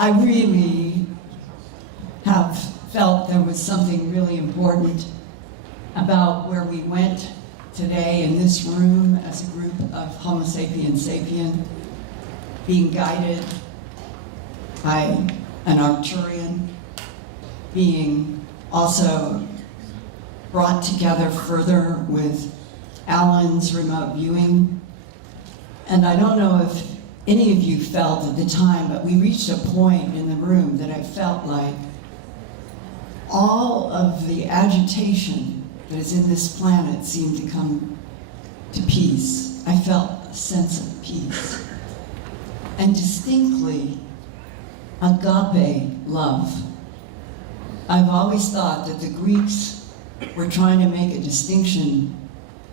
I really have felt there was something really important about where we went today in this room as a group of Homo sapiens sapien, being guided by an Arcturian, being also brought together further with Alan's remote viewing. And I don't know if any of you felt at the time, but we reached a point in the room that I felt like all of the agitation that is in this planet seemed to come to peace. I felt a sense of peace. And distinctly, agape love. I've always thought that the Greeks were trying to make a distinction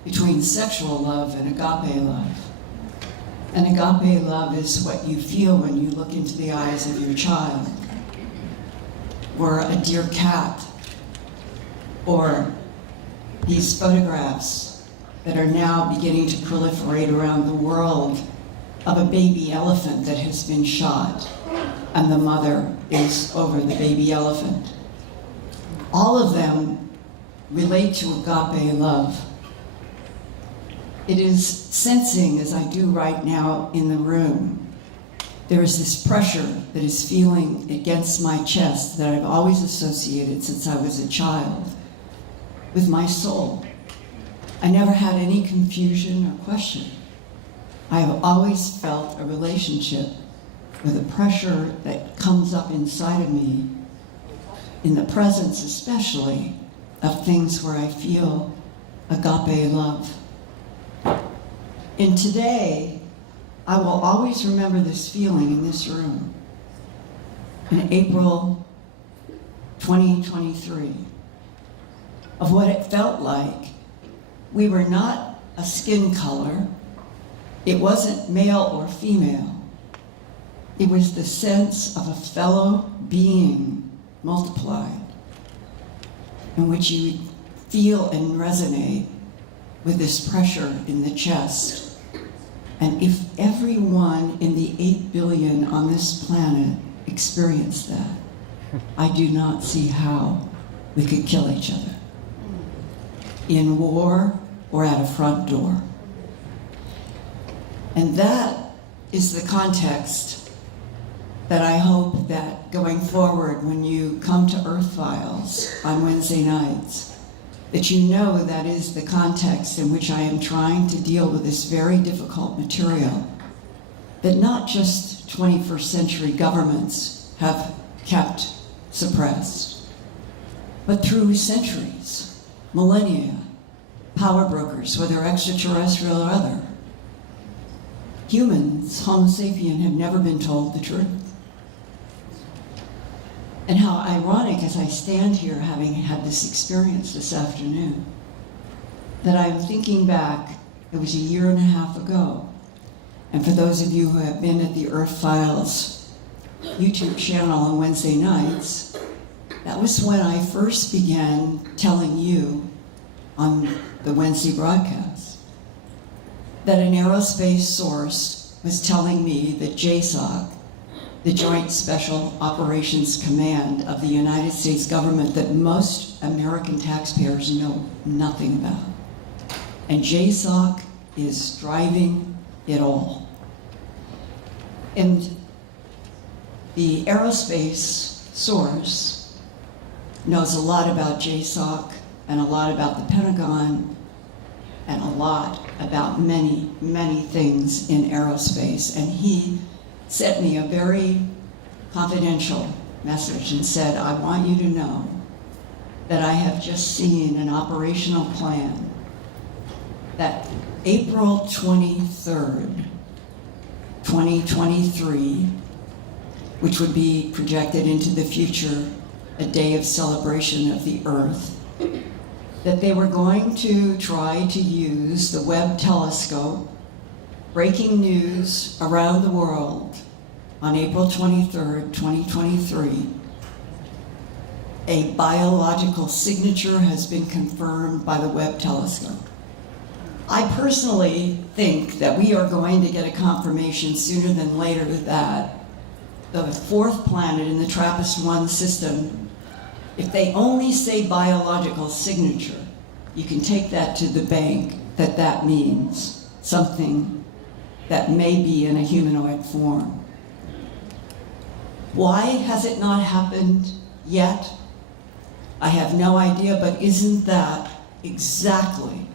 between sexual love and agape love. And agape love is what you feel when you look into the eyes of your child, or a dear cat, or these photographs that are now beginning to proliferate around the world of a baby elephant that has been shot, and the mother is over the baby elephant. All of them relate to agape love. It is sensing, as I do right now in the room, there is this pressure that is feeling against my chest that I've always associated since I was a child with my soul. I never had any confusion or question. I have always felt a relationship with a pressure that comes up inside of me, in the presence especially of things where I feel agape love. And today, I will always remember this feeling in this room. In April 2023, of what it felt like. We were not a skin color. It wasn't male or female. It was the sense of a fellow being multiplied, in which you would feel and resonate with this pressure in the chest. And if everyone in the 8 billion on this planet experienced that, I do not see how we could kill each other, in war or at a front door. And that is the context that I hope that going forward, when you come to Earth Files on Wednesday nights, that you know that is the context in which I am trying to deal with this very difficult material that not just 21st century governments have kept suppressed, but through centuries, millennia, power brokers, whether extraterrestrial or other. Humans, Homo sapien, have never been told the truth. And how ironic, as I stand here having had this experience this afternoon, that I'm thinking back, it was a year and a half ago. And for those of you who have been at the Earth Files YouTube channel on Wednesday nights, that was when I first began telling you on the Wednesday broadcast that an aerospace source was telling me that JSOC, the Joint Special Operations Command of the United States government, that most American taxpayers know nothing about. And JSOC is driving it all. And the aerospace source knows a lot about JSOC and a lot about the Pentagon and a lot about many, many things in aerospace. And he sent me a very confidential message and said, I want you to know that I have just seen an operational plan that April 23rd, 2023, which would be projected into the future, a day of celebration of the Earth, that they were going to try to use the Webb telescope, breaking news around the world on April 23rd, 2023. A biological signature has been confirmed by the Webb telescope. I personally think that we are going to get a confirmation sooner than later that the fourth planet in the TRAPPIST-1 system, if they only say biological signature, you can take that to the bank that that means something that may be in a humanoid form. Why has it not happened yet? I have no idea, but isn't that exactly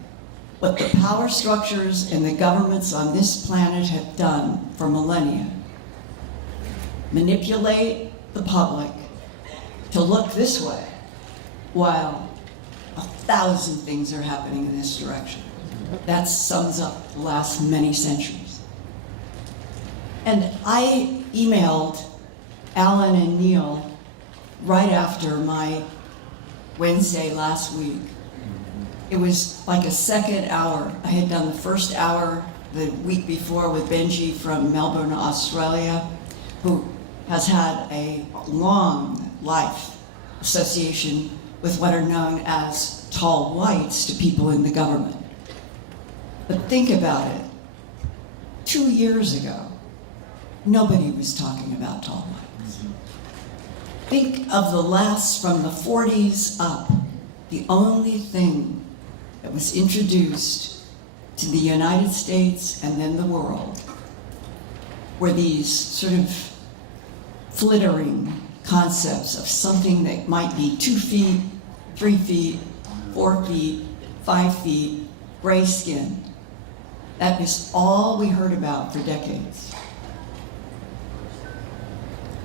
what the power structures and the governments on this planet have done for millennia? Manipulate the public to look this way while 1,000 things are happening in this direction. That sums up the last many centuries. And I emailed Alan and Neil right after my Wednesday last week. It was like a second hour. I had done the first hour the week before with Benji from Melbourne, Australia, who has had a long life association with what are known as tall whites to people in the government. But think about it. 2 years ago, nobody was talking about tall whites. Think of the last, from the 40s up, the only thing that was introduced to the United States and then the world were these sort of flittering concepts of something that might be 2 feet, 3 feet, 4 feet, 5 feet, gray skin. That is all we heard about for decades.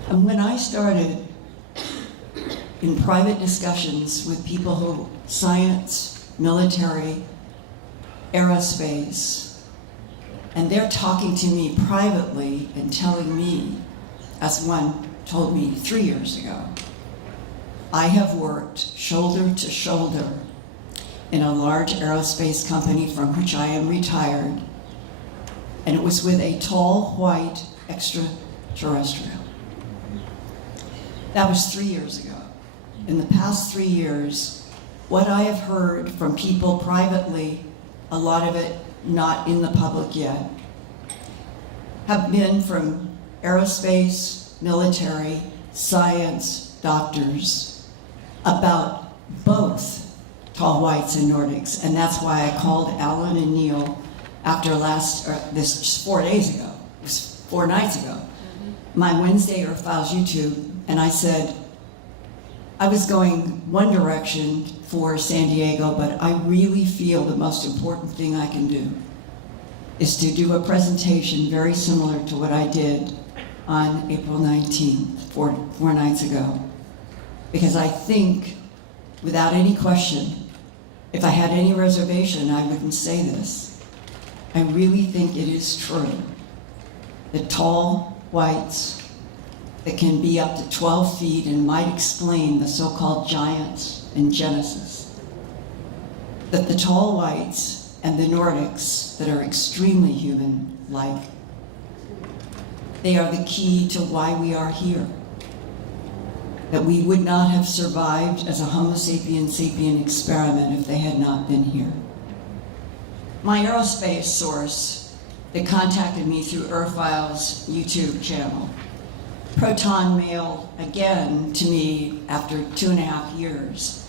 And when I started in private discussions with people who, science, military, aerospace, and they're talking to me privately and telling me, as one told me 3 years ago, I have worked shoulder to shoulder in a large aerospace company from which I am retired, and it was with a tall, white extraterrestrial. That was 3 years ago. In the past 3 years, what I have heard from people privately, a lot of it not in the public yet, have been from aerospace, military, science, doctors, about both tall whites and Nordics. And that's why I called Alan and Neil after this just 4 days ago, it was 4 nights ago, my Wednesday Earth Files YouTube, and I said, I was going one direction for San Diego, but I really feel the most important thing I can do is to do a presentation very similar to what I did on April 19th, four nights ago. Because I think, without any question, if I had any reservation, I wouldn't say this. I really think it is true that tall whites that can be up to 12 feet and might explain the so-called giants in Genesis, that the tall whites and the Nordics that are extremely human-like, they are the key to why we are here. That we would not have survived as a Homo sapien sapien experiment if they had not been here. My aerospace source that contacted me through Earthfile's YouTube channel, Proton mailed again to me after 2.5 years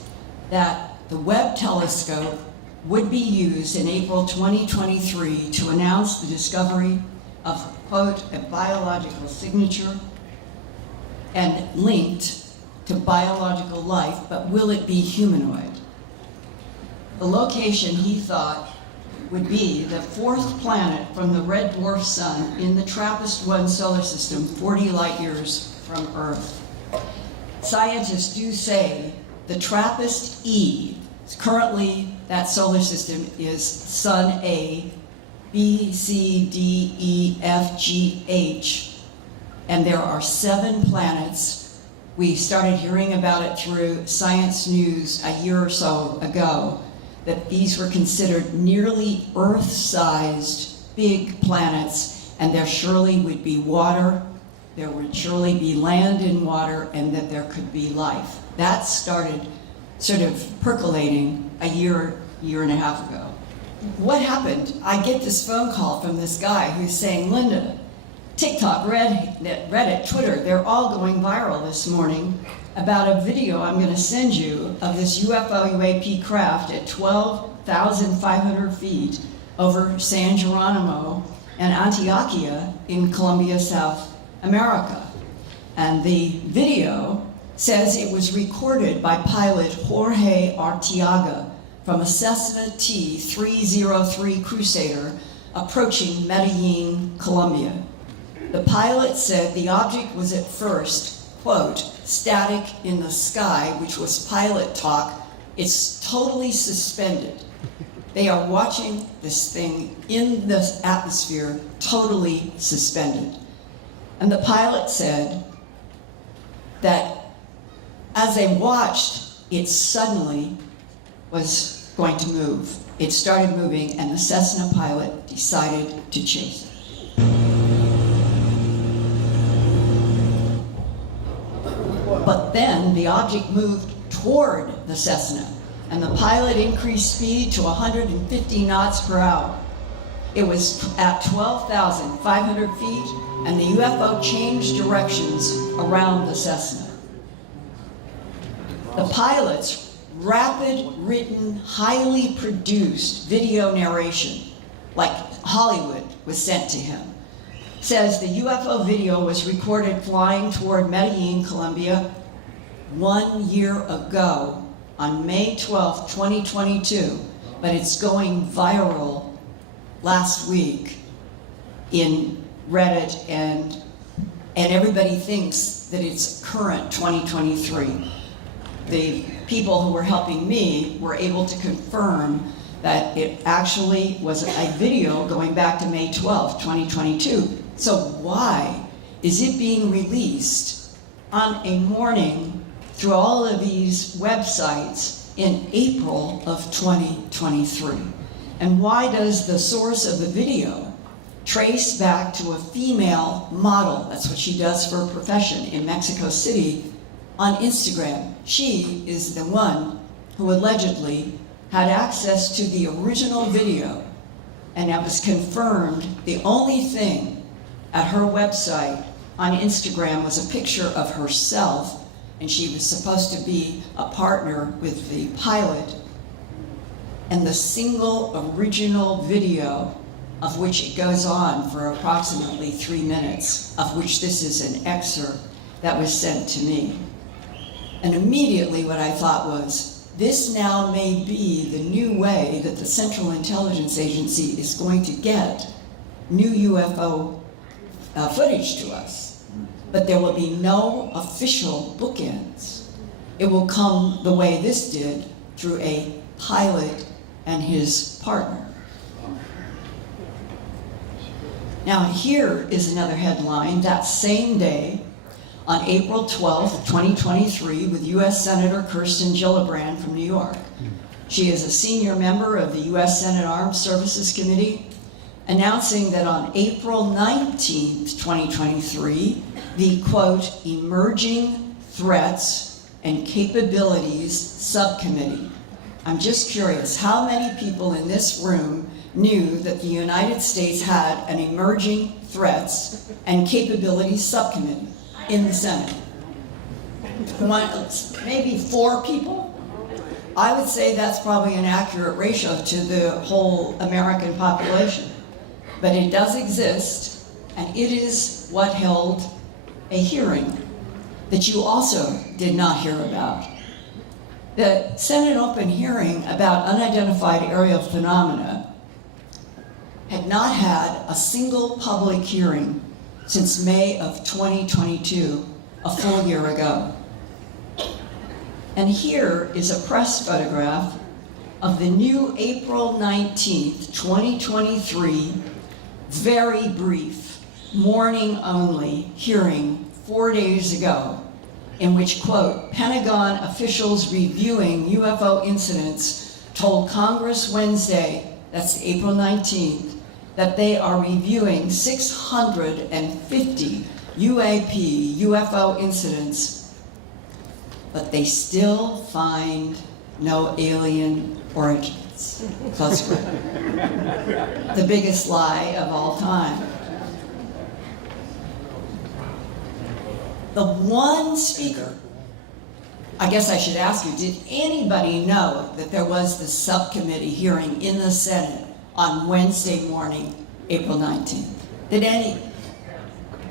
that the Webb telescope would be used in April 2023 to announce the discovery of, quote, a biological signature and linked to biological life, but will it be humanoid? The location, he thought, would be the 4th planet from the red dwarf sun in the TRAPPIST-1 solar system, 40 light years from Earth. Scientists do say the TRAPPIST-E, currently that solar system is Sun A, B, C, D, E, F, G, H, and there are 7 planets. We started hearing about it through Science News a year or so ago, that these were considered nearly Earth-sized big planets, and there surely would be water, there would surely be land in water, and that there could be life. That started sort of percolating a year and a half ago. What happened? I get this phone call from this guy who's saying, Linda, TikTok, Reddit, Twitter, they're all going viral this morning about a video I'm going to send you of this UFO UAP craft at 12,500 feet over San Geronimo and Antioquia in Colombia, South America. And the video says it was recorded by pilot Jorge Arteaga from a Cessna T-303 Crusader approaching Medellin, Colombia. The pilot said the object was at first, quote, static in the sky, which was pilot talk. It's totally suspended. They are watching this thing in the atmosphere, totally suspended. And the pilot said that as they watched, it suddenly was going to move. It started moving, and the Cessna pilot decided to chase it. But then the object moved toward the Cessna, and the pilot increased speed to 150 knots per hour. It was at 12,500 feet, and the UFO changed directions around the Cessna. The pilot's rapid, written, highly produced video narration, like Hollywood was sent to him, says the UFO video was recorded flying toward Medellin, Colombia 1 year ago on May 12, 2022, but it's going viral last week in Reddit, and everybody thinks that it's current 2023. The people who were helping me were able to confirm that it actually was a video going back to May 12, 2022. So why is it being released on a morning through all of these websites in April of 2023? And why does the source of the video trace back to a female model? That's what she does for a profession in Mexico City on Instagram. She is the one who allegedly had access to the original video, and that was confirmed. The only thing at her website on Instagram was a picture of herself, and she was supposed to be a partner with the pilot. And the single original video, of which it goes on for approximately 3 minutes, of which this is an excerpt that was sent to me. And immediately what I thought was, this now may be the new way that the Central Intelligence Agency is going to get new UFO footage to us. But there will be no official bookends. It will come the way this did, through a pilot and his partner. Now here is another headline. That same day, on April 12th, 2023, with U.S. Senator Kirsten Gillibrand from New York. She is a senior member of the U.S. Senate Armed Services Committee, announcing that on April 19th, 2023, the, quote, Emerging Threats and Capabilities Subcommittee. I'm just curious, how many people in this room knew that the United States had an Emerging Threats and Capabilities Subcommittee in the Senate? Maybe 4 people? I would say that's probably an accurate ratio to the whole American population. But it does exist, and it is what held a hearing that you also did not hear about. The Senate open hearing about unidentified aerial phenomena had not had a single public hearing since May of 2022, a full year ago. And here is a press photograph of the new April 19th, 2023, very brief, morning only hearing 4 days ago, in which, quote, Pentagon officials reviewing UFO incidents told Congress Wednesday, that's April 19th, that they are reviewing 650 UFO incidents, but they still find no alien origins. Close quote. The biggest lie of all time. The one speaker, I guess I should ask you, did anybody know that there was this subcommittee hearing in the Senate on Wednesday morning, April 19th? Did any?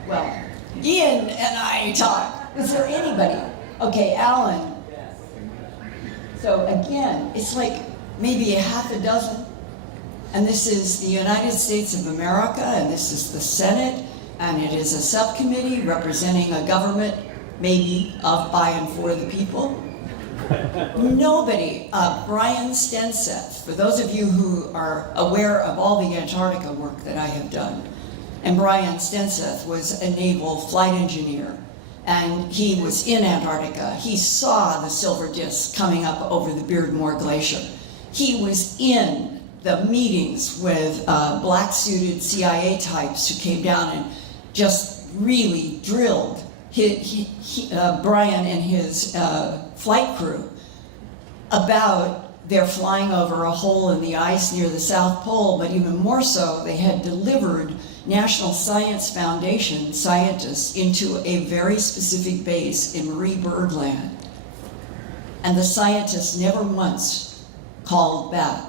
Well, Ian and I talked. Was there anybody? Okay, Alan. So again, it's like maybe a half a dozen. And this is the United States of America, and this is the Senate, and it is a subcommittee representing a government, maybe, of, by, and for the people. Nobody, Brian Stenseth, for those of you who are aware of all the Antarctica work that I have done, and Brian Stenseth was a naval flight engineer, and he was in Antarctica. He saw the silver disc coming up over the Beardmore Glacier. He was in the meetings with black-suited CIA types who came down and just really drilled Brian and his flight crew about their flying over a hole in the ice near the South Pole, but even more so, they had delivered National Science Foundation scientists into a very specific base in Marie Byrd Land. And the scientists never once called back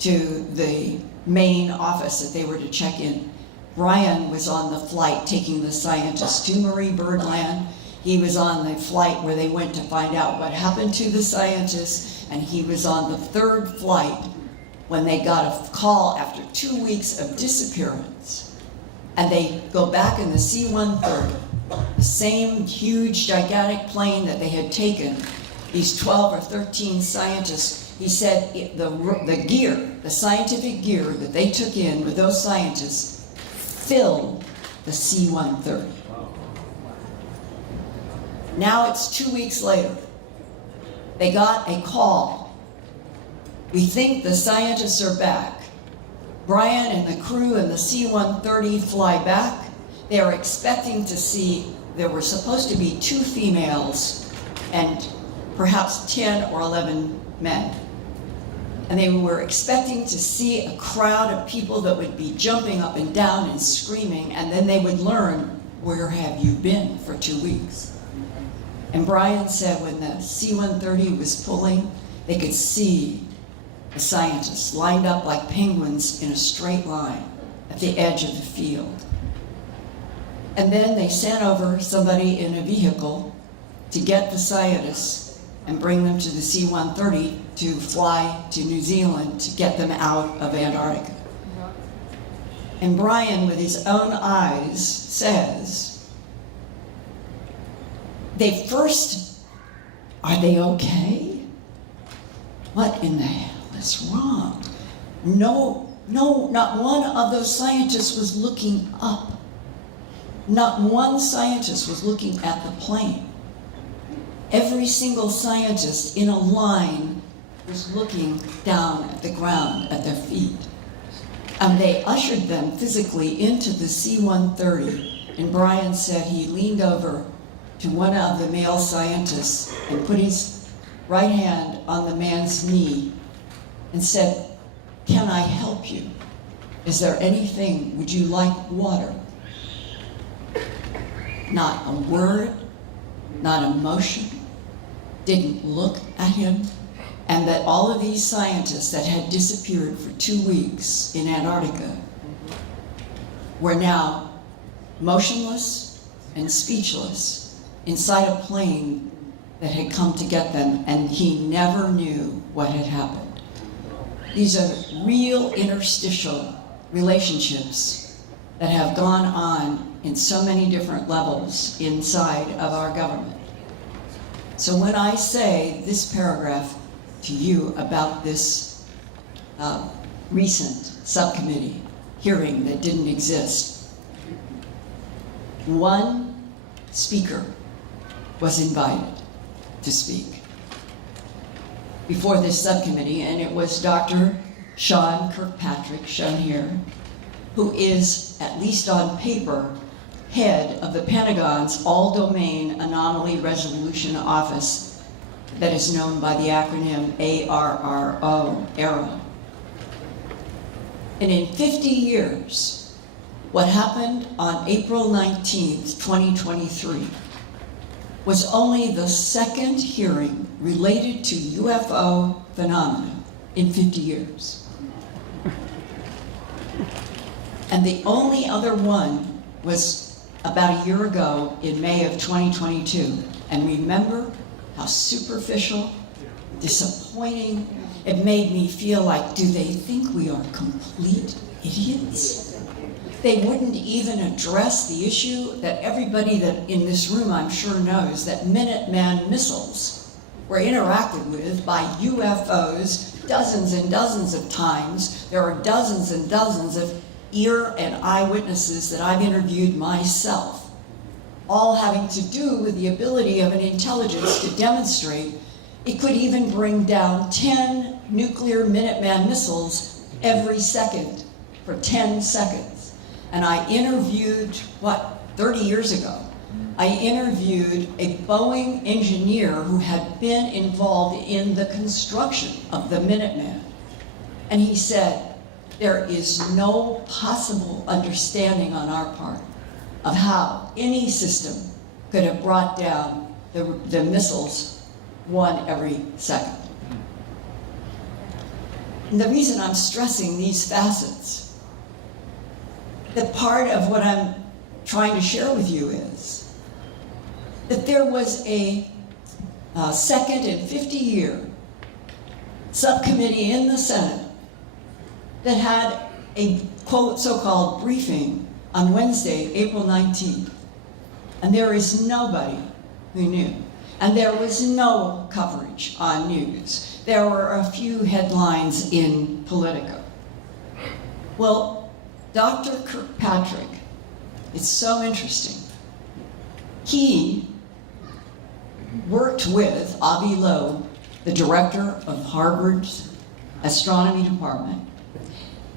to the main office that they were to check in. Brian was on the flight taking the scientists to Marie Byrd Land. He was on the flight where they went to find out what happened to the scientists, and he was on the third flight when they got a call after 2 weeks of disappearance. And they go back in the C-130, the same huge, gigantic plane that they had taken, these 12 or 13 scientists. He said the gear, the scientific gear that they took in with those scientists filled the C-130. Now it's 2 weeks later. They got a call. We think the scientists are back. Brian and the crew and the C-130 fly back. They are expecting to see, there were supposed to be 2 females and perhaps 10 or 11 men. And they were expecting to see a crowd of people that would be jumping up and down and screaming, and then they would learn, where have you been for 2 weeks? And Brian said when the C-130 was pulling, they could see the scientists lined up like penguins in a straight line at the edge of the field. And then they sent over somebody in a vehicle to get the scientists and bring them to the C-130 to fly to New Zealand to get them out of Antarctica. And Brian, with his own eyes, says, they first, are they okay? What in the hell is wrong? No, not one of those scientists was looking up. Not one scientist was looking at the plane. Every single scientist in a line was looking down at the ground at their feet. And they ushered them physically into the C-130. And Brian said he leaned over to one of the male scientists and put his right hand on the man's knee and said, "Can I help you? Is there anything, would you like water?" Not a word, not a motion, didn't look at him. And that all of these scientists that had disappeared for 2 weeks in Antarctica were now motionless and speechless inside a plane that had come to get them, and he never knew what had happened. These are real interstitial relationships that have gone on in so many different levels inside of our government. So when I say this paragraph to you about this recent subcommittee hearing that didn't exist, one speaker was invited to speak before this subcommittee, and it was Dr. Sean Kirkpatrick, shown here, who is, at least on paper, head of the Pentagon's All-Domain Anomaly Resolution Office that is known by the acronym AARO, AARO. And in 50 years, what happened on April 19th, 2023, was only the second hearing related to UFO phenomena in 50 years. And the only other one was about a year ago in May of 2022. And remember how superficial, disappointing, it made me feel like, do they think we are complete idiots? They wouldn't even address the issue that everybody that in this room I'm sure knows, that Minuteman missiles were interacted with by UFOs dozens and dozens of times. There are dozens and dozens of ear and eyewitnesses that I've interviewed myself, all having to do with the ability of an intelligence to demonstrate it could even bring down 10 nuclear Minuteman missiles every second for 10 seconds. And I interviewed, 30 years ago, I interviewed a Boeing engineer who had been involved in the construction of the Minuteman. And he said, there is no possible understanding on our part of how any system could have brought down the missiles one every second. And the reason I'm stressing these facets, that part of what I'm trying to share with you is that there was a second and 50-year subcommittee in the Senate that had a quote so-called briefing on Wednesday, April 19th. And there is nobody who knew. And there was no coverage on news. There were a few headlines in Politico. Well, Dr. Kirkpatrick, it's so interesting. He worked with Avi Loeb, the director of Harvard's astronomy department,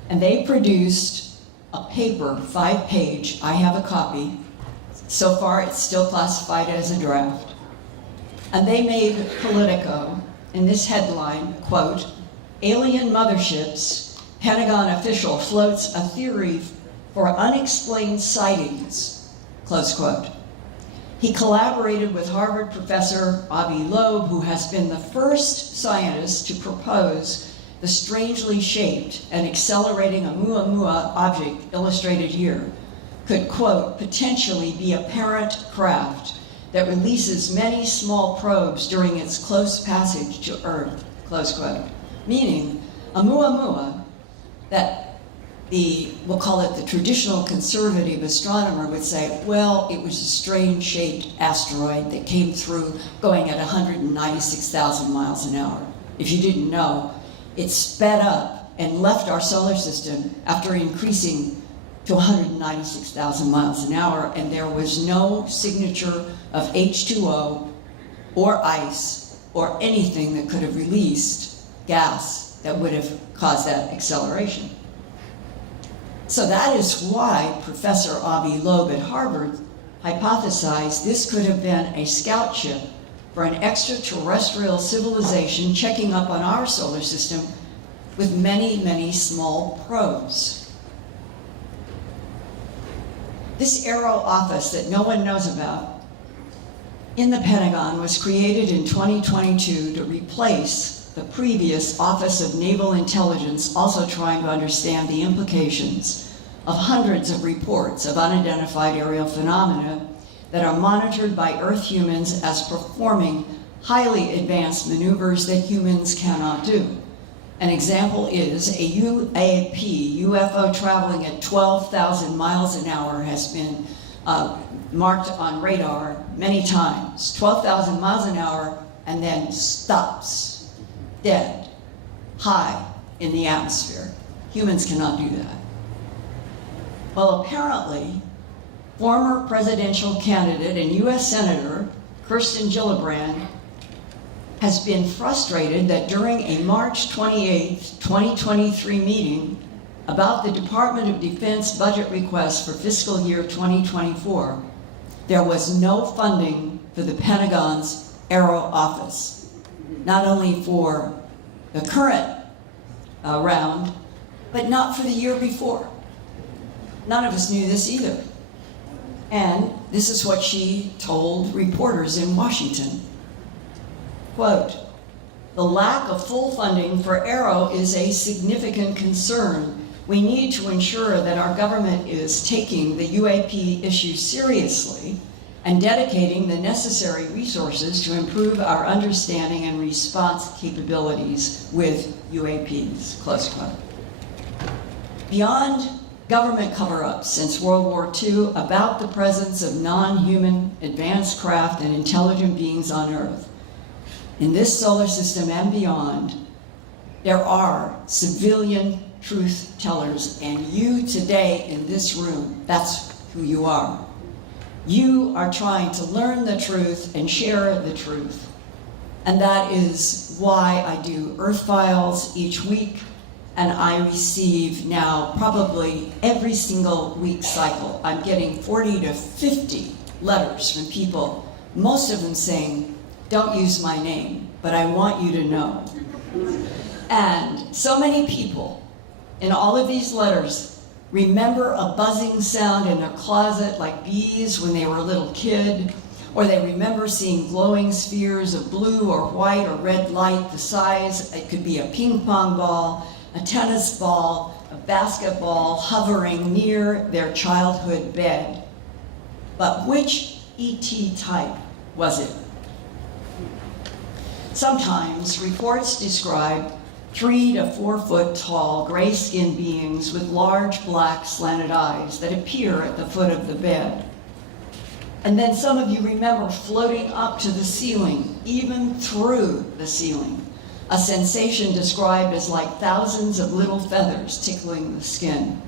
and they produced a paper, 5-page, I have a copy. So far, it's still classified as a draft. And they made Politico, in this headline, quote, "Alien motherships, Pentagon official floats a theory for unexplained sightings," close quote. He collaborated with Harvard professor Avi Loeb, who has been the first scientist to propose the strangely shaped and accelerating Oumuamua object illustrated here could, quote, "potentially be a parent craft that releases many small probes during its close passage to Earth," close quote. Meaning, Oumuamua, that we'll call it the traditional conservative astronomer would say, well, it was a strange-shaped asteroid that came through going at 196,000 miles an hour. If you didn't know, it sped up and left our solar system after increasing to 196,000 miles an hour, and there was no signature of H2O or ice or anything that could have released gas that would have caused that acceleration. So that is why Professor Avi Loeb at Harvard hypothesized this could have been a scout ship for an extraterrestrial civilization checking up on our solar system with many, many small probes. This AARO office that no one knows about in the Pentagon was created in 2022 to replace the previous Office of Naval Intelligence, also trying to understand the implications of hundreds of reports of unidentified aerial phenomena that are monitored by Earth humans as performing highly advanced maneuvers that humans cannot do. An example is a UAP, UFO traveling at 12,000 miles an hour, has been marked on radar many times. 12,000 miles an hour and then stops, dead, high in the atmosphere. Humans cannot do that. Well, apparently, former presidential candidate and US Senator Kirsten Gillibrand has been frustrated that during a March 28, 2023 meeting about the Department of Defense budget request for fiscal year 2024, there was no funding for the Pentagon's AARO office, not only for the current round, but not for the year before. None of us knew this either. And this is what she told reporters in Washington. Quote, "The lack of full funding for AARO is a significant concern. We need to ensure that our government is taking the UAP issue seriously and dedicating the necessary resources to improve our understanding and response capabilities with UAPs," close quote. Beyond government cover-ups since World War II about the presence of non-human advanced craft and intelligent beings on Earth, in this solar system and beyond, there are civilian truth tellers, and you today in this room, that's who you are. You are trying to learn the truth and share the truth. And that is why I do Earth Files each week, and I receive now probably every single week cycle. I'm getting 40 to 50 letters from people, most of them saying, "Don't use my name, but I want you to know." And so many people in all of these letters remember a buzzing sound in their closet like bees when they were a little kid, or they remember seeing glowing spheres of blue or white or red light, the size, it could be a ping pong ball, a tennis ball, a basketball, hovering near their childhood bed. But which ET type was it? Sometimes reports describe 3 to 4 foot tall, gray-skinned beings with large black slanted eyes that appear at the foot of the bed. And then some of you remember floating up to the ceiling, even through the ceiling, a sensation described as like thousands of little feathers tickling the skin.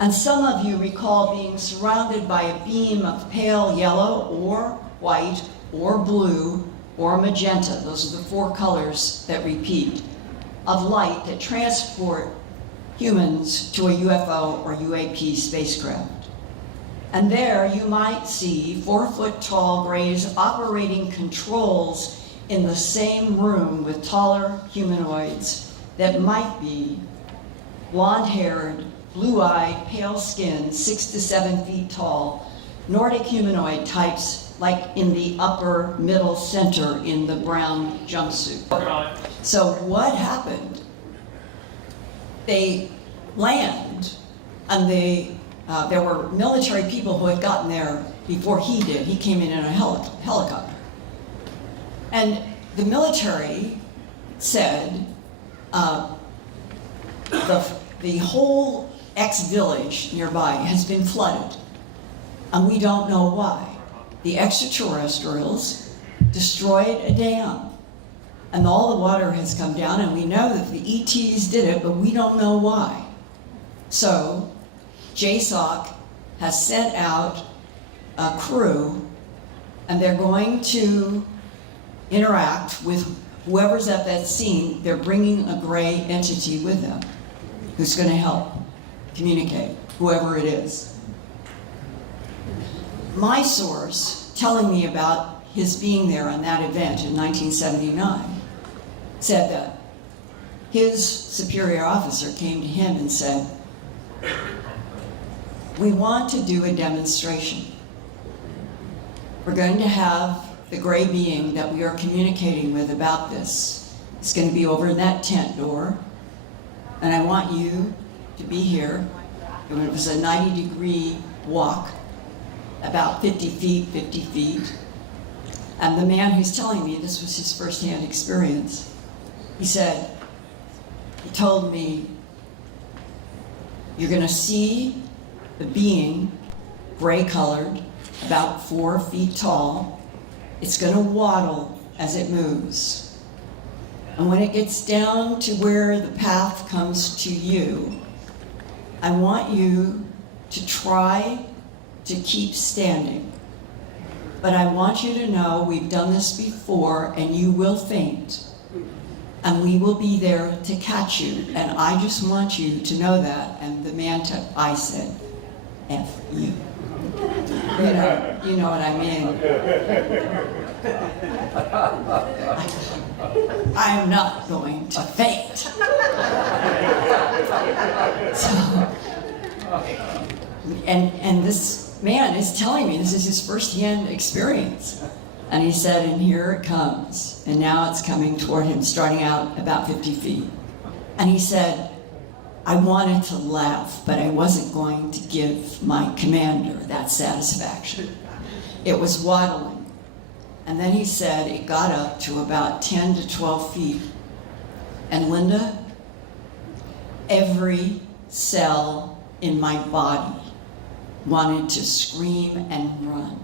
And some of you recall being surrounded by a beam of pale yellow or white or blue or magenta, those are the 4 colors that repeat, of light that transport humans to a UFO or UAP spacecraft. And there you might see 4 foot tall grays operating controls in the same room with taller humanoids that might be blonde-haired, blue-eyed, pale-skinned, 6 to 7 feet tall, Nordic humanoid types like in the upper middle center in the brown jumpsuit. So what happened? They land, and there were military people who had gotten there before he did. He came in a helicopter. And the military said the whole X-village nearby has been flooded, and we don't know why. The extraterrestrials destroyed a dam, and all the water has come down, and we know that the ETs did it, but we don't know why. So JSOC has sent out a crew, and they're going to interact with whoever's at that scene. They're bringing a gray entity with them who's going to help communicate, whoever it is. My source, telling me about his being there on that event in 1979, said that his superior officer came to him and said, "We want to do a demonstration. We're going to have the gray being that we are communicating with about this. It's going to be over in that tent door, and I want you to be here." It was a 90-degree walk, about 50 feet. And the man who's telling me, this was his firsthand experience, he told me, "You're going to see the being, gray-colored, about 4 feet tall. It's going to waddle as it moves. And when it gets down to where the path comes to you, I want you to try to keep standing. But I want you to know we've done this before, and you will faint. And we will be there to catch you. And I just want you to know that." And the man I said, "F you." You know what I mean. I am not going to faint. So, and this man is telling me this is his firsthand experience. And he said, and here it comes. And now it's coming toward him, starting out about 50 feet. And he said, I wanted to laugh, but I wasn't going to give my commander that satisfaction. It was waddling. And then he said it got up to about 10 to 12 feet. And Linda, every cell in my body wanted to scream and run.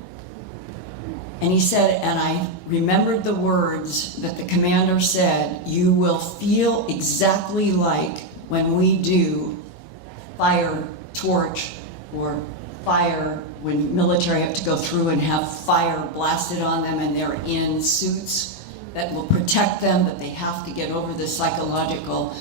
And he said, and I remembered the words that the commander said, you will feel exactly like when we do fire torch or fire when military have to go through and have fire blasted on them and they're in suits that will protect them, but they have to get over the psychological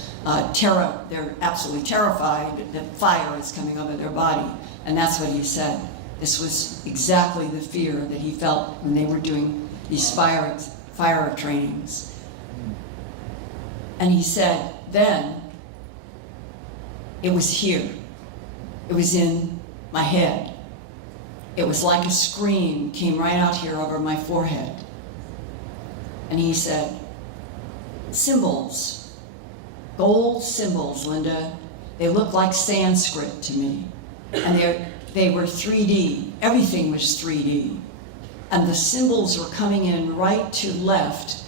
terror. They're absolutely terrified that fire is coming over their body. And that's what he said. This was exactly the fear that he felt when they were doing these fire trainings. And he said, then, it was here. It was in my head. It was like a scream came right out here over my forehead. And he said, symbols, gold symbols, Linda, they look like Sanskrit to me. And they were 3D. Everything was 3D. And the symbols were coming in right to left.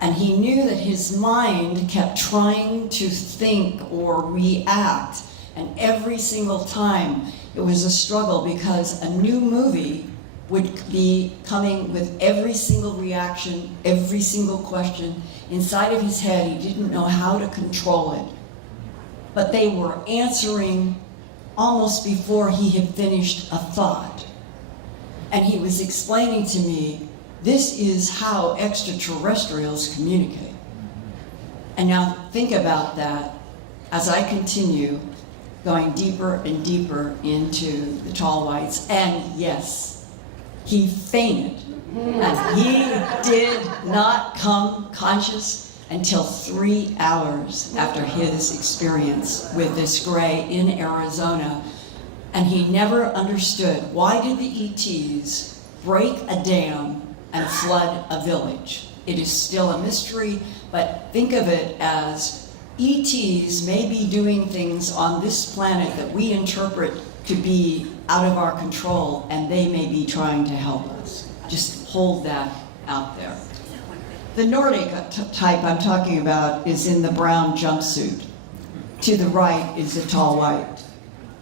And he knew that his mind kept trying to think or react. And every single time it was a struggle because a new movie would be coming with every single reaction, every single question. Inside of his head, he didn't know how to control it. But they were answering almost before he had finished a thought. And he was explaining to me, this is how extraterrestrials communicate. And now think about that as I continue going deeper and deeper into the Tall Whites. And yes, he fainted. And he did not come conscious until 3 hours after his experience with this gray in Arizona. And he never understood, why did the ETs break a dam and flood a village? It is still a mystery, but think of it as ETs may be doing things on this planet that we interpret to be out of our control, and they may be trying to help us. Just hold that out there. The Nordic type I'm talking about is in the brown jumpsuit. To the right is the Tall White.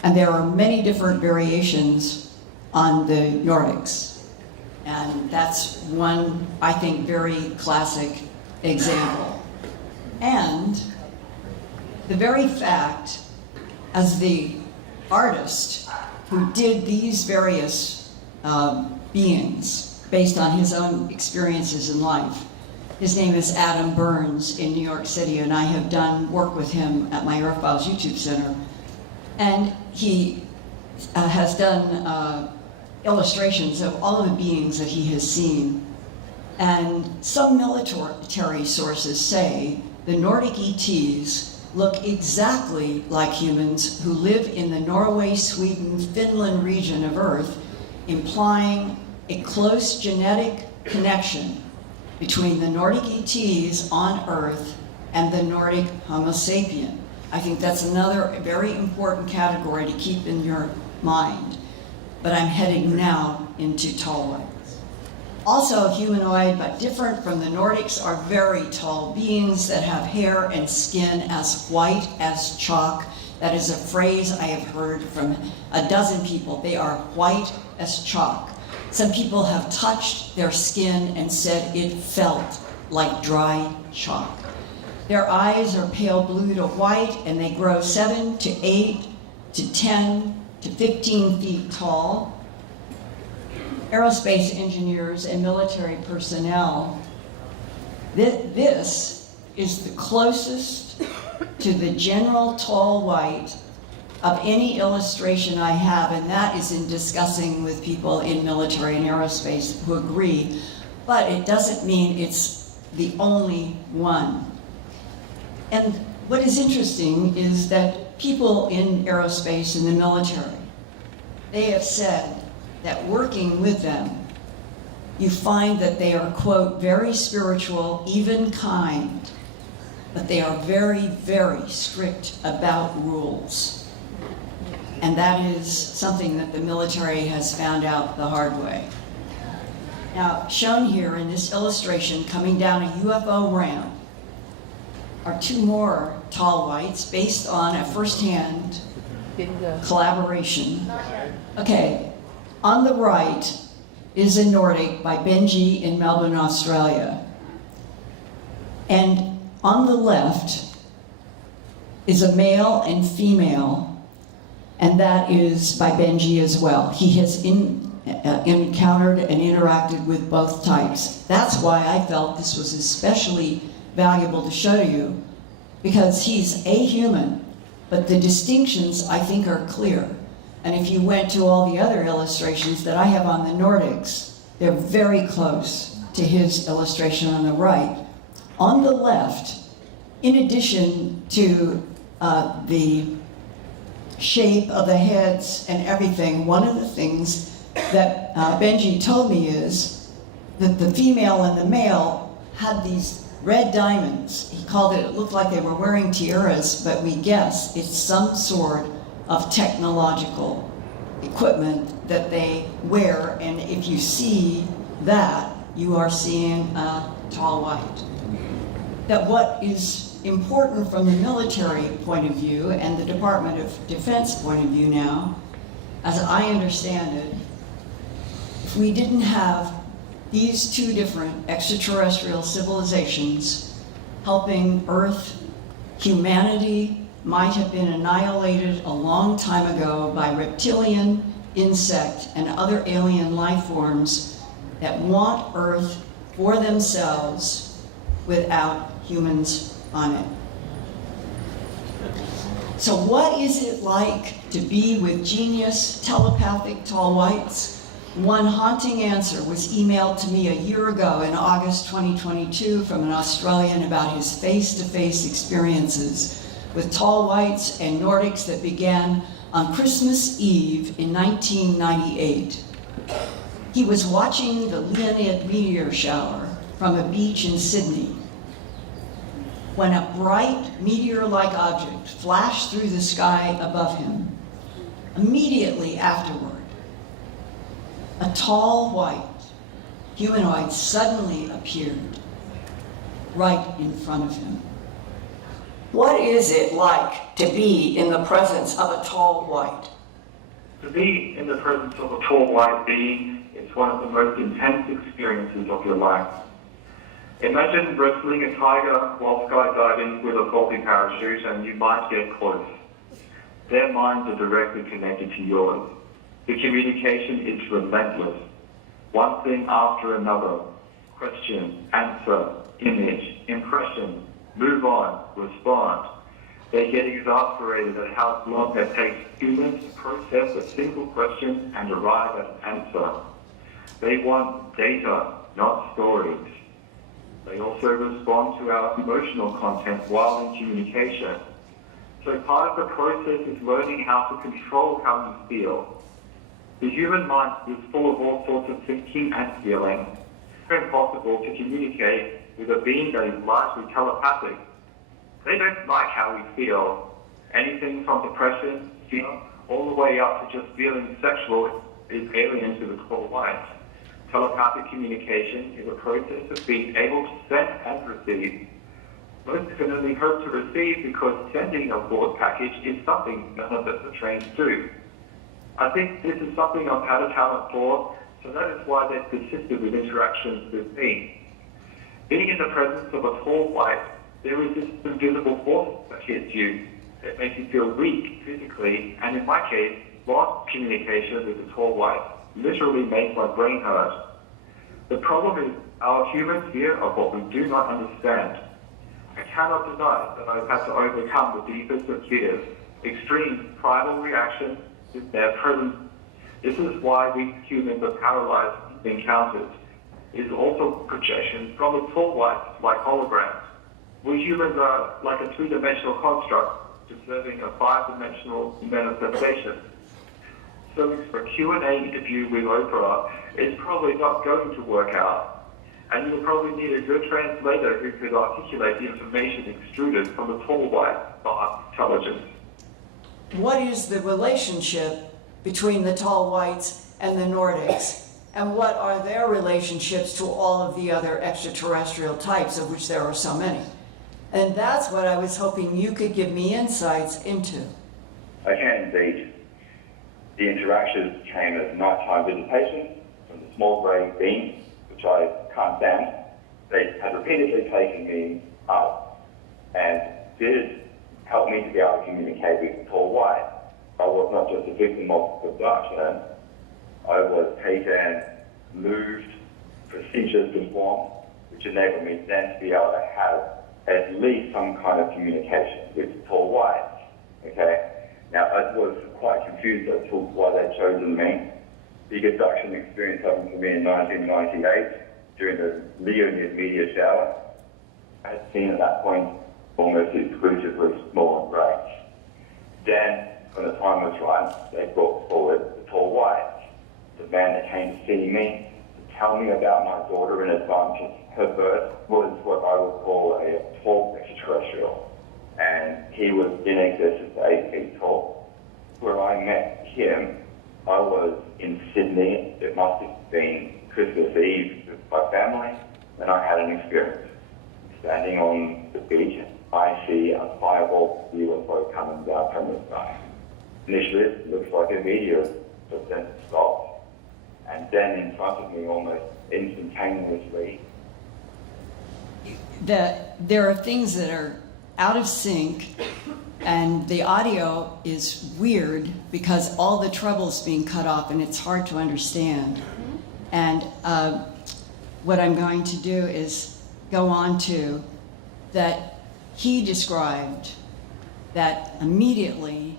And there are many different variations on the Nordics. And that's one, I think, very classic example. And the very fact, as the artist who did these various beings based on his own experiences in life, his name is Adam Burns in New York City, and I have done work with him at my Earth Files YouTube center. And he has done illustrations of all of the beings that he has seen. And some military sources say the Nordic ETs look exactly like humans who live in the Norway, Sweden, Finland region of Earth, implying a close genetic connection between the Nordic ETs on Earth and the Nordic Homo sapien. I think that's another very important category to keep in your mind. But I'm heading now into Tall Whites. Also humanoid, but different from the Nordics, are very tall beings that have hair and skin as white as chalk. That is a phrase I have heard from a dozen people. They are white as chalk. Some people have touched their skin and said it felt like dry chalk. Their eyes are pale blue to white, and they grow 7 to 8 to 10 to 15 feet tall. Aerospace engineers and military personnel, this is the closest to the general Tall White of any illustration I have, and that is in discussing with people in military and aerospace who agree, but it doesn't mean it's the only one. And what is interesting is that people in aerospace and the military, they have said that working with them, you find that they are, quote, very spiritual, even kind, but they are very, very strict about rules. And that is something that the military has found out the hard way. Now, shown here in this illustration, coming down a UFO ramp, are two more tall whites based on a first-hand collaboration. Okay, on the right is a Nordic by Benji in Melbourne, Australia. And on the left is a male and female, and that is by Benji as well. He has encountered and interacted with both types. That's why I felt this was especially valuable to show to you, because he's a human, but the distinctions I think are clear. And if you went to all the other illustrations that I have on the Nordics, they're very close to his illustration on the right. On the left, in addition to the shape of the heads and everything, one of the things that Benji told me is that the female and the male had these red diamonds. He called it looked like they were wearing tiaras, but we guess it's some sort of technological equipment that they wear, and if you see that, you are seeing a tall white. That what is important from the military point of view and the Department of Defense point of view now, as I understand it, if we didn't have these two different extraterrestrial civilizations helping Earth, humanity might have been annihilated a long time ago by reptilian, insect, and other alien life forms that want Earth for themselves without humans on it. So what is it like to be with genius, telepathic tall whites? One haunting answer was emailed to me a year ago in August 2022 from an Australian about his face-to-face experiences with tall whites and Nordics that began on Christmas Eve in 1998. He was watching the Leonid meteor shower from a beach in Sydney when a bright meteor-like object flashed through the sky above him. Immediately afterward, a tall white humanoid suddenly appeared right in front of him. What is it like to be in the presence of a tall white? To be in the presence of a tall white being is one of the most intense experiences of your life. Imagine wrestling a tiger while skydiving with a faulty parachute and you might get close. Their minds are directly connected to yours. The communication is relentless. One thing after another. Question, answer, image, impression, move on, respond. They get exasperated at how long it takes humans to process a single question and arrive at an answer. They want data, not stories. They also respond to our emotional content while in communication. So part of the process is learning how to control how you feel. The human mind is full of all sorts of thinking and feeling. It's impossible to communicate with a being that is largely telepathic. They don't like how we feel. Anything from depression, fear, all the way up to just feeling sexual is alien to the tall white. Telepathic communication is a process of being able to send and receive. Most can only hope to receive because sending a broad package is something none of us are trained to do. I think this is something I've had a talent for, so that is why they've persisted with interactions with me. Being in the presence of a tall white, there is this invisible force that hits you, that makes you feel weak physically, and in my case, lost communication with the tall white literally makes my brain hurt. The problem is our human fear of what we do not understand. I cannot deny that I've had to overcome the deepest of fears, extreme primal reactions with their presence. This is why we humans are paralyzed in encounters. It is also projection from the tall whites like holograms. We humans are like a three-dimensional construct observing a five-dimensional manifestation. So for a Q&A interview with Oprah, it's probably not going to work out. And you'll probably need a good translator who could articulate the information extruded from the tall white intelligence. What is the relationship between the tall whites and the Nordics? And what are their relationships to all of the other extraterrestrial types, of which there are so many? And that's what I was hoping you could give me insights into. I can indeed. The interactions came as nighttime visitation from the small grey beings, which I can't stand. They had repeatedly taken me up and did help me to be able to communicate with the tall white. I was not just a victim of abduction. I was taken, moved, procedures performed, which enabled me then to be able to have at least some kind of communication with the tall whites. Okay? Now, I was quite confused as to why they'd chosen me. The abduction experience happened to me in 1998 during the Leonid media shower. I had seen at that point almost exclusively small and grey. Then, when the time was right, they brought forward the tall whites. The man that came to see me, to tell me about my daughter in advance. Her birth was what I would call a tall extraterrestrial. And he was in excess of 8 feet tall. Where I met him, I was in Sydney. It must have been Christmas Eve with my family, and I had an experience. Standing on the beach, I see a fireball UFO coming down from the sky. Initially, it looks like a meteor, but then it stops. And then in front of me, almost instantaneously, There are things that are out of sync, and the audio is weird because all the treble's being cut off and it's hard to understand. And what I'm going to do is go on to that he described that immediately,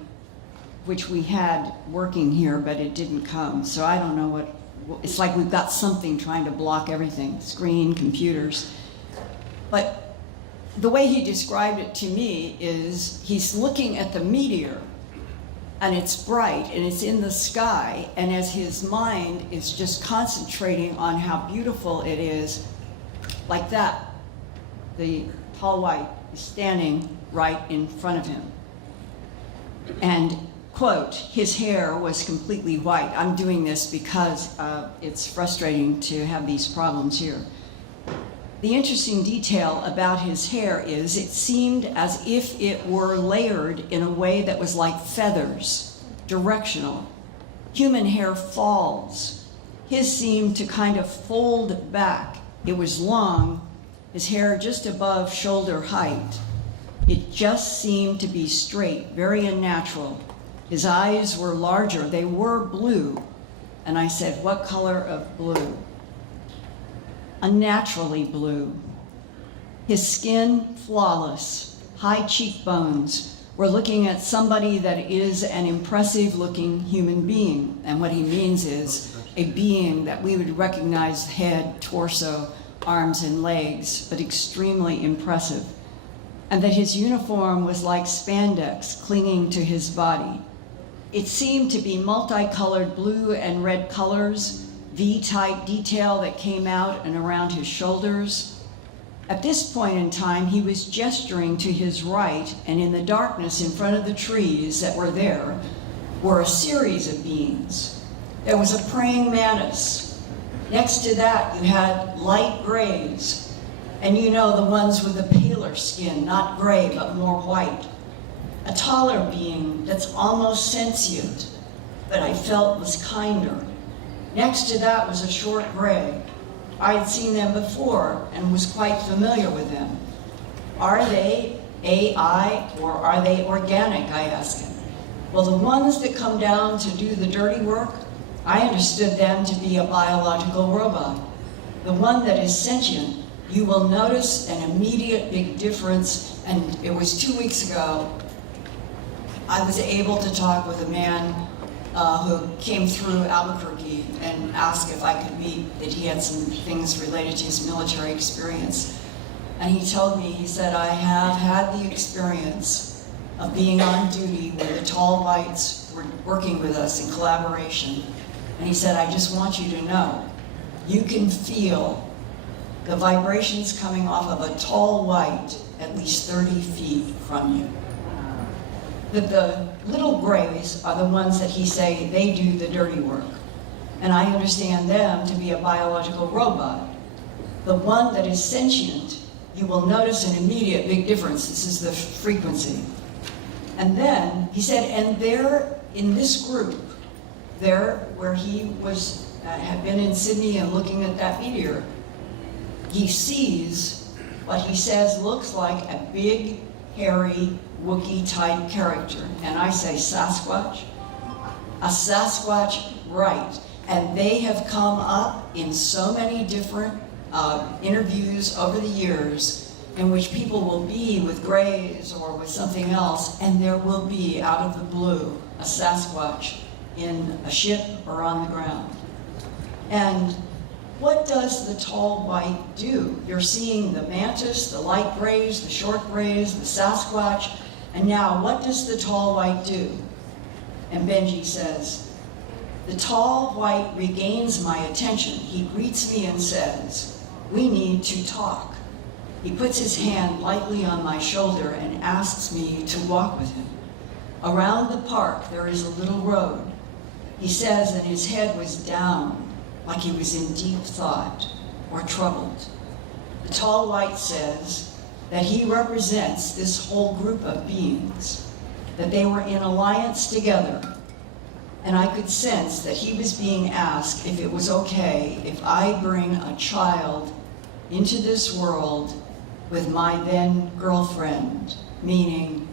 which we had working here, but it didn't come. So I don't know what, it's like we've got something trying to block everything, screen, computers. But the way he described it to me is he's looking at the meteor and it's bright and it's in the sky, and as his mind is just concentrating on how beautiful it is, like that, the tall white is standing right in front of him. And quote, his hair was completely white. I'm doing this because it's frustrating to have these problems here. The interesting detail about his hair is it seemed as if it were layered in a way that was like feathers, directional. Human hair falls. His seemed to kind of fold back. It was long, his hair just above shoulder height. It just seemed to be straight, very unnatural. His eyes were larger, they were blue. And I said, what color of blue? Unnaturally blue. His skin, flawless, high cheekbones. We're looking at somebody that is an impressive looking human being. And what he means is a being that we would recognize head, torso, arms and legs, but extremely impressive. And that his uniform was like spandex clinging to his body. It seemed to be multicolored blue and red colors, V-type detail that came out and around his shoulders. At this point in time, he was gesturing to his right, and in the darkness in front of the trees that were there were a series of beings. There was a praying mantis. Next to that, you had light grays, and you know the ones with the paler skin, not gray, but more white. A taller being that's almost sentient, but I felt was kinder. Next to that was a short gray. I had seen them before and was quite familiar with them. Are they AI or are they organic, I asked him. Well, the ones that come down to do the dirty work, I understood them to be a biological robot. The one that is sentient, you will notice an immediate big difference, and it was 2 weeks ago, I was able to talk with a man who came through Albuquerque and asked if I could meet, that he had some things related to his military experience. And he told me, he said, I have had the experience of being on duty where the tall whites were working with us in collaboration. And he said, I just want you to know, you can feel the vibrations coming off of a tall white at least 30 feet from you. That the little grays are the ones that he say, they do the dirty work. And I understand them to be a biological robot. The one that is sentient, you will notice an immediate big difference. This is the frequency. And then he said, and there in this group, there where he was, had been in Sydney and looking at that meteor, he sees what he says looks like a big, hairy, Wookiee-type character. And I say, Sasquatch? A Sasquatch, right. And they have come up in so many different interviews over the years in which people will be with grays or with something else, and there will be, out of the blue, a Sasquatch in a ship or on the ground. And what does the tall white do? You're seeing the mantis, the light grays, the short grays, the Sasquatch, and now what does the tall white do? And Benji says, the tall white regains my attention. He greets me and says, we need to talk. He puts his hand lightly on my shoulder and asks me to walk with him. Around the park, there is a little road. He says that his head was down, like he was in deep thought or troubled. The tall white says that he represents this whole group of beings, that they were in alliance together. And I could sense that he was being asked if it was okay if I bring a child into this world with my then girlfriend, meaning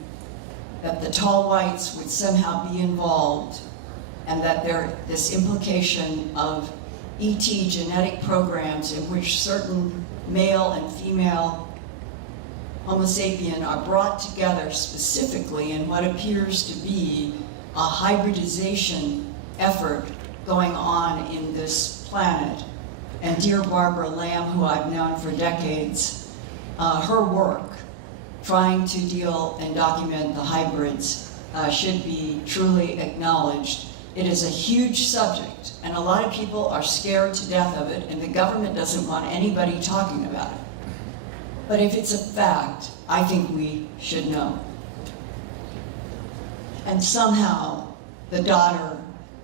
that the tall whites would somehow be involved, and that this implication of ET genetic programs in which certain male and female Homo sapien are brought together specifically in what appears to be a hybridization effort going on in this planet. And dear Barbara Lamb, who I've known for decades, her work trying to deal and document the hybrids should be truly acknowledged. It is a huge subject, and a lot of people are scared to death of it, and the government doesn't want anybody talking about it. But if it's a fact, I think we should know. And somehow, the daughter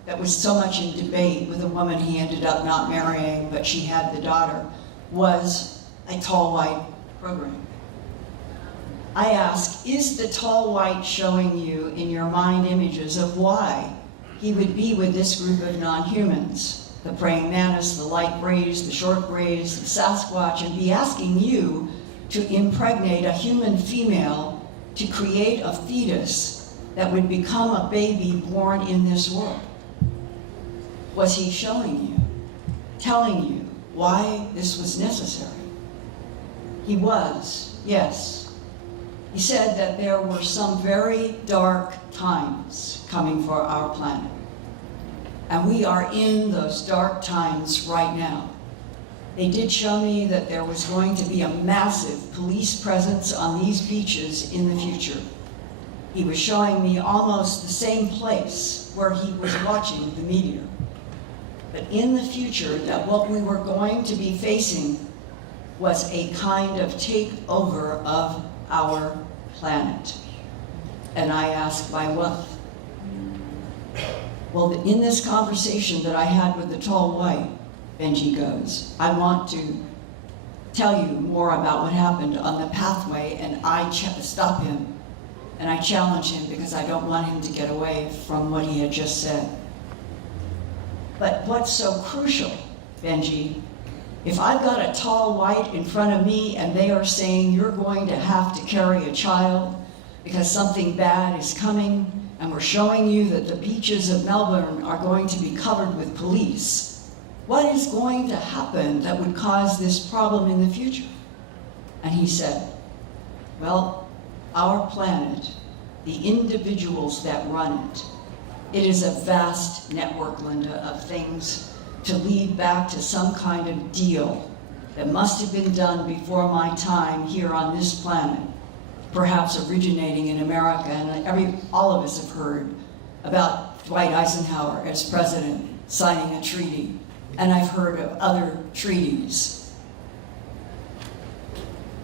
that was so much in debate with a woman he ended up not marrying, but she had the daughter, was a tall white program. I ask, is the tall white showing you in your mind images of why he would be with this group of non-humans, the praying mantis, the light grays, the short grays, the Sasquatch, and be asking you to impregnate a human female to create a fetus that would become a baby born in this world? Was he showing you, telling you why this was necessary? He was, yes. He said that there were some very dark times coming for our planet. And we are in those dark times right now. They did show me that there was going to be a massive police presence on these beaches in the future. He was showing me almost the same place where he was watching the meteor. But in the future, that what we were going to be facing was a kind of takeover of our planet. And I asked, by what? Well, in this conversation that I had with the tall white, Benji goes, I want to tell you more about what happened on the pathway, and I stop him, and I challenge him because I don't want him to get away from what he had just said. But what's so crucial, Benji, if I've got a tall white in front of me and they are saying you're going to have to carry a child because something bad is coming, and we're showing you that the beaches of Melbourne are going to be covered with police, what is going to happen that would cause this problem in the future? And he said, well, our planet, the individuals that run it, it is a vast network, Linda, of things to lead back to some kind of deal that must have been done before my time here on this planet, perhaps originating in America. And all of us have heard about Dwight Eisenhower as president signing a treaty, and I've heard of other treaties.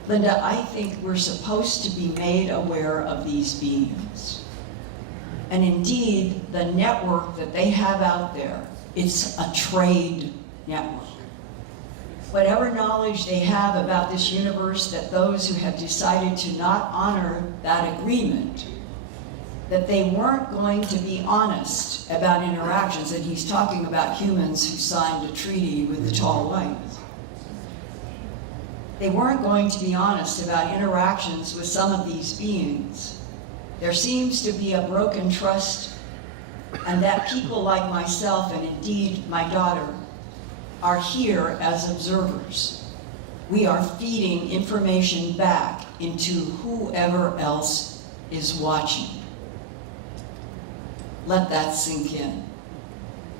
Linda, I think we're supposed to be made aware of these beings. And indeed, the network that they have out there, it's a trade network. Whatever knowledge they have about this universe, that those who have decided to not honor that agreement, that they weren't going to be honest about interactions, and he's talking about humans who signed a treaty with the Tall Whites. They weren't going to be honest about interactions with some of these beings. There seems to be a broken trust, and that people like myself, and indeed my daughter, are here as observers. We are feeding information back into whoever else is watching. Let that sink in.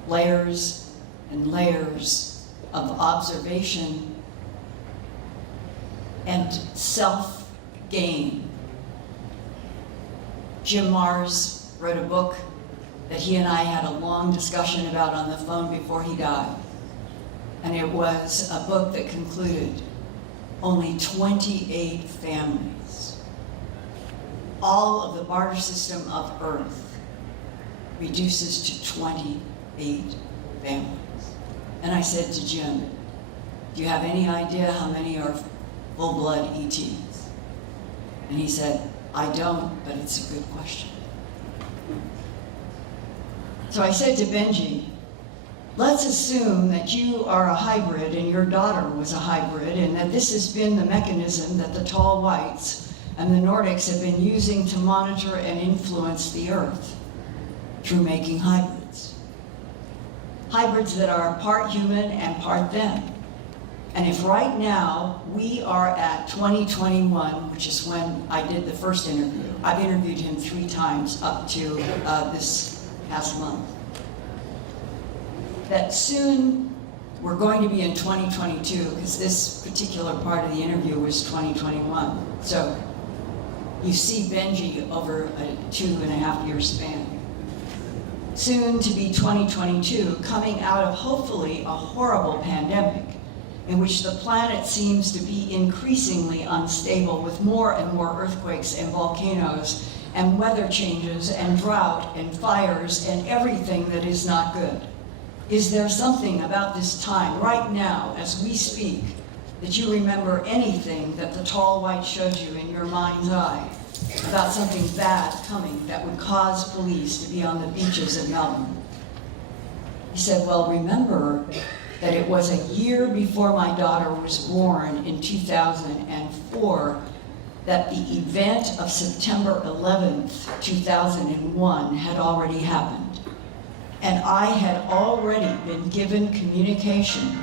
Layers and layers of observation and self-gain. Jim Mars wrote a book that he and I had a long discussion about on the phone before he died. And it was a book that concluded only 28 families. All of the barter system of Earth reduces to 28 families. And I said to Jim, do you have any idea how many are full-blood ETs? And he said, I don't, but it's a good question. So I said to Benji, let's assume that you are a hybrid and your daughter was a hybrid, and that this has been the mechanism that the Tall Whites and the Nordics have been using to monitor and influence the Earth through making hybrids. Hybrids that are part human and part them. And if right now we are at 2021, which is when I did the first interview, I've interviewed him 3 times up to this past month, that soon we're going to be in 2022, because this particular part of the interview was 2021. So you see Benji over a 2.5-year span. Soon to be 2022, coming out of hopefully a horrible pandemic in which the planet seems to be increasingly unstable, with more and more earthquakes and volcanoes and weather changes and drought and fires and everything that is not good. Is there something about this time, right now, as we speak, that you remember anything that the Tall White showed you in your mind's eye about something bad coming that would cause police to be on the beaches of Melbourne? He said, well, remember that it was a year before my daughter was born in 2004 that the event of September 11th, 2001 had already happened. And I had already been given communication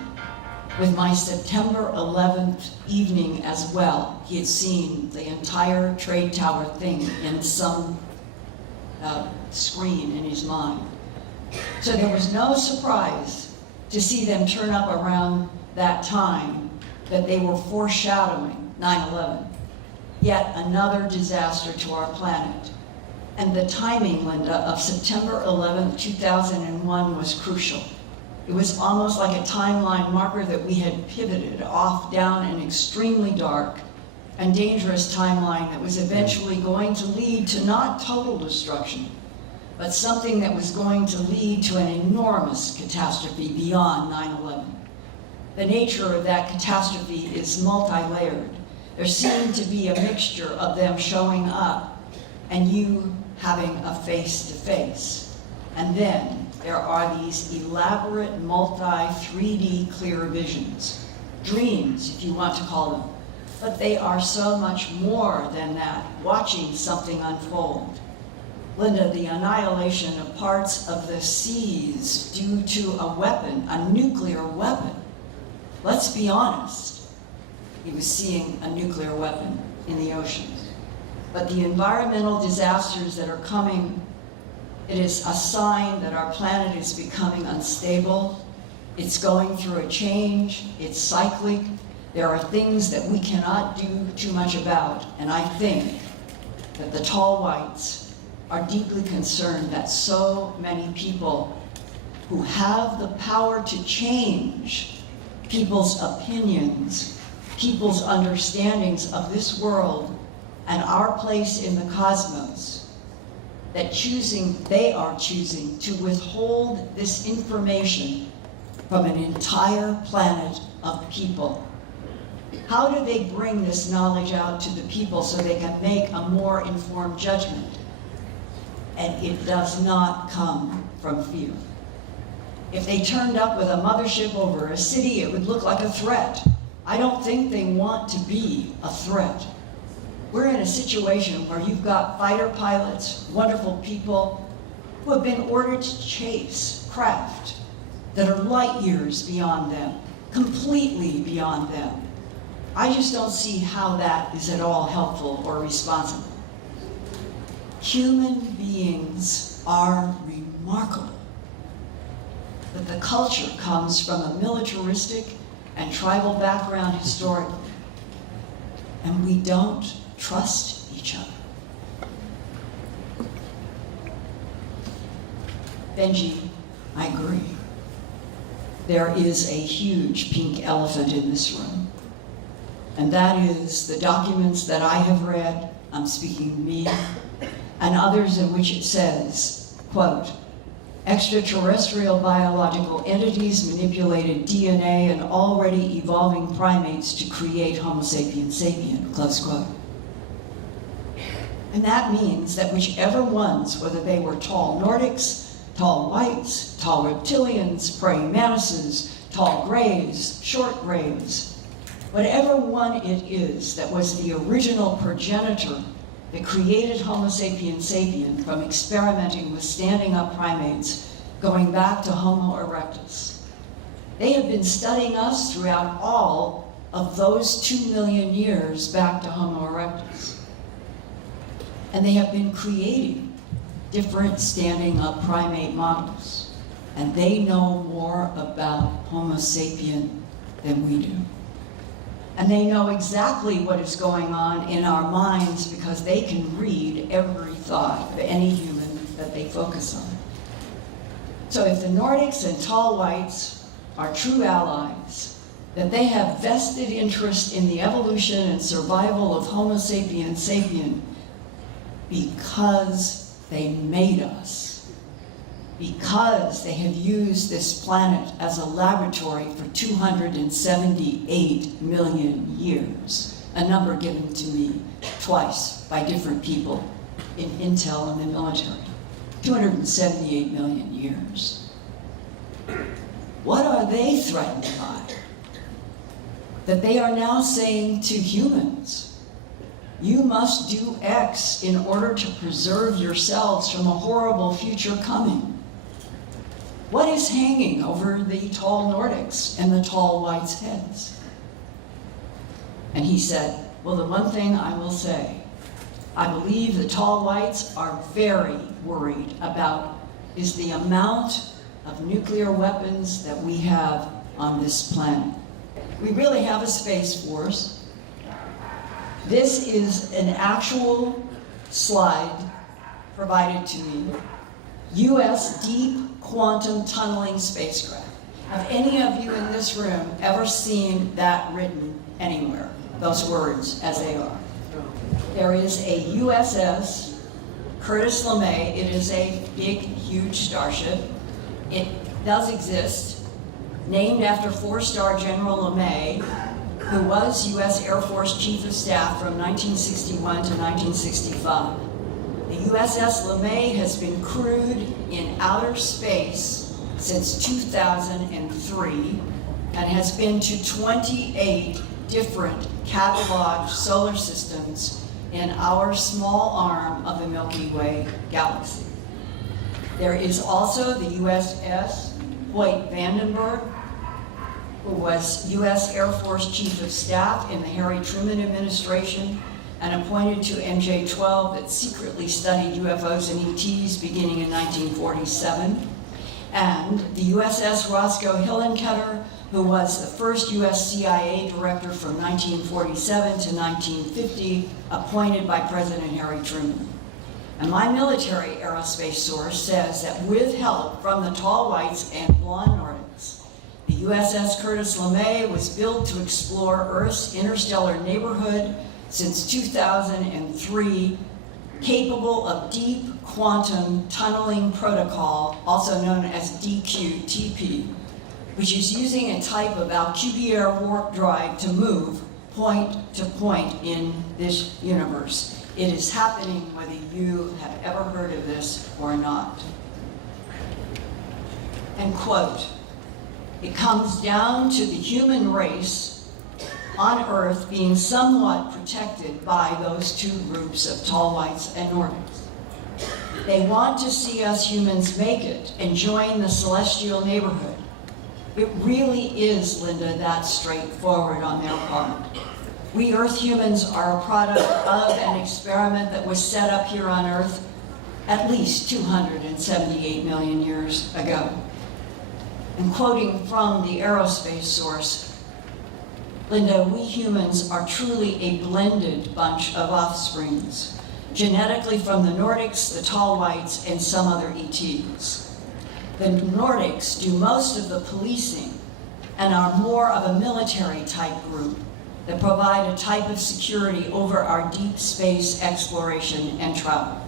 with my September 11th evening as well. He had seen the entire trade tower thing in some screen in his mind. So there was no surprise to see them turn up around that time that they were foreshadowing 9/11. Yet another disaster to our planet. And the timing, Linda, of September 11th, 2001 was crucial. It was almost like a timeline marker that we had pivoted off down an extremely dark and dangerous timeline that was eventually going to lead to not total destruction, but something that was going to lead to an enormous catastrophe beyond 9/11. The nature of that catastrophe is multi-layered. There seemed to be a mixture of them showing up and you having a face-to-face. And then there are these elaborate multi-3D clear visions, dreams if you want to call them, but they are so much more than that, watching something unfold. Linda, the annihilation of parts of the seas due to a weapon, a nuclear weapon. Let's be honest. He was seeing a nuclear weapon in the oceans. But the environmental disasters that are coming, it is a sign that our planet is becoming unstable. It's going through a change. It's cyclic. There are things that we cannot do too much about. And I think that the Tall Whites are deeply concerned that so many people who have the power to change people's opinions, people's understandings of this world and our place in the cosmos, that they are choosing to withhold this information from an entire planet of people. How do they bring this knowledge out to the people so they can make a more informed judgment? And it does not come from fear. If they turned up with a mothership over a city, it would look like a threat. I don't think they want to be a threat. We're in a situation where you've got fighter pilots, wonderful people, who have been ordered to chase craft that are light years beyond them, completely beyond them. I just don't see how that is at all helpful or responsible. Human beings are remarkable. But the culture comes from a militaristic and tribal background historically. And we don't trust each other. Benji, I agree. There is a huge pink elephant in this room. And that is the documents that I have read, I'm speaking me, and others in which it says, quote, extraterrestrial biological entities manipulated DNA and already evolving primates to create Homo sapiens sapien, close quote. And that means that whichever ones, whether they were tall Nordics, tall whites, tall reptilians, praying mantises, tall grays, short grays, whatever one it is that was the original progenitor that created Homo sapiens sapien from experimenting with standing up primates going back to Homo erectus. They have been studying us throughout all of those 2 million years back to Homo erectus. And they have been creating different standing up primate models. And they know more about Homo sapien than we do. And they know exactly what is going on in our minds because they can read every thought of any human that they focus on. So if the Nordics and tall whites are true allies, that they have vested interest in the evolution and survival of Homo sapiens sapien because they made us, because they have used this planet as a laboratory for 278 million years, a number given to me twice by different people in intel and the military. 278 million years. What are they threatened by? That they are now saying to humans, you must do X in order to preserve yourselves from a horrible future coming. What is hanging over the tall Nordics and the tall whites' heads? And he said, well, the one thing I will say, I believe the tall whites are very worried about is the amount of nuclear weapons that we have on this planet. We really have a space force. This is an actual slide provided to me. U.S. deep quantum tunneling spacecraft. Have any of you in this room ever seen that written anywhere? Those words as they are. There is a USS Curtis LeMay. It is a big, huge starship. It does exist, named after 4-star General LeMay, who was U.S. Air Force Chief of Staff from 1961 to 1965. The USS LeMay has been crewed in outer space since 2003 and has been to 28 different cataloged solar systems in our small arm of the Milky Way galaxy. There is also the USS Hoyt Vandenberg, who was U.S. Air Force Chief of Staff in the Harry Truman administration and appointed to MJ-12 that secretly studied UFOs and ETs beginning in 1947. And the USS Roscoe Hillenkoetter, who was the first U.S. CIA director from 1947 to 1950, appointed by President Harry Truman. And my military aerospace source says that with help from the Tall Whites and Blonde Nordics, the USS Curtis LeMay was built to explore Earth's interstellar neighborhood since 2003, capable of deep quantum tunneling protocol, also known as DQTP, which is using a type of Alcubierre warp drive to move point to point in this universe. It is happening whether you have ever heard of this or not. And quote, it comes down to the human race on Earth being somewhat protected by those two groups of Tall Whites and Nordics. They want to see us humans make it and join the celestial neighborhood. It really is, Linda, that straightforward on their part. We Earth humans are a product of an experiment that was set up here on Earth at least 278 million years ago. And quoting from the aerospace source, Linda, we humans are truly a blended bunch of offsprings, genetically from the Nordics, the Tall Whites, and some other ETs. The Nordics do most of the policing and are more of a military type group that provide a type of security over our deep space exploration and travel.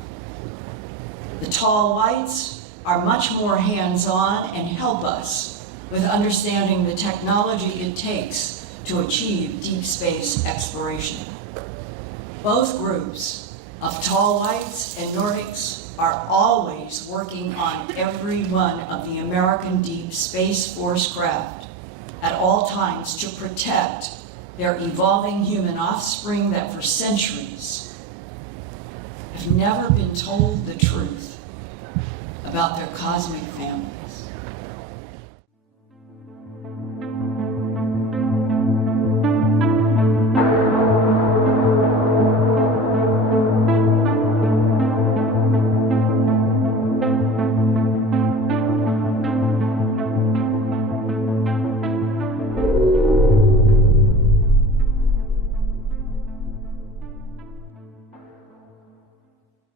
The Tall Whites are much more hands-on and help us with understanding the technology it takes to achieve deep space exploration. Both groups of Tall Whites and Nordics are always working on every one of the American Deep Space Force craft at all times to protect their evolving human offspring that for centuries have never been told the truth about their cosmic family.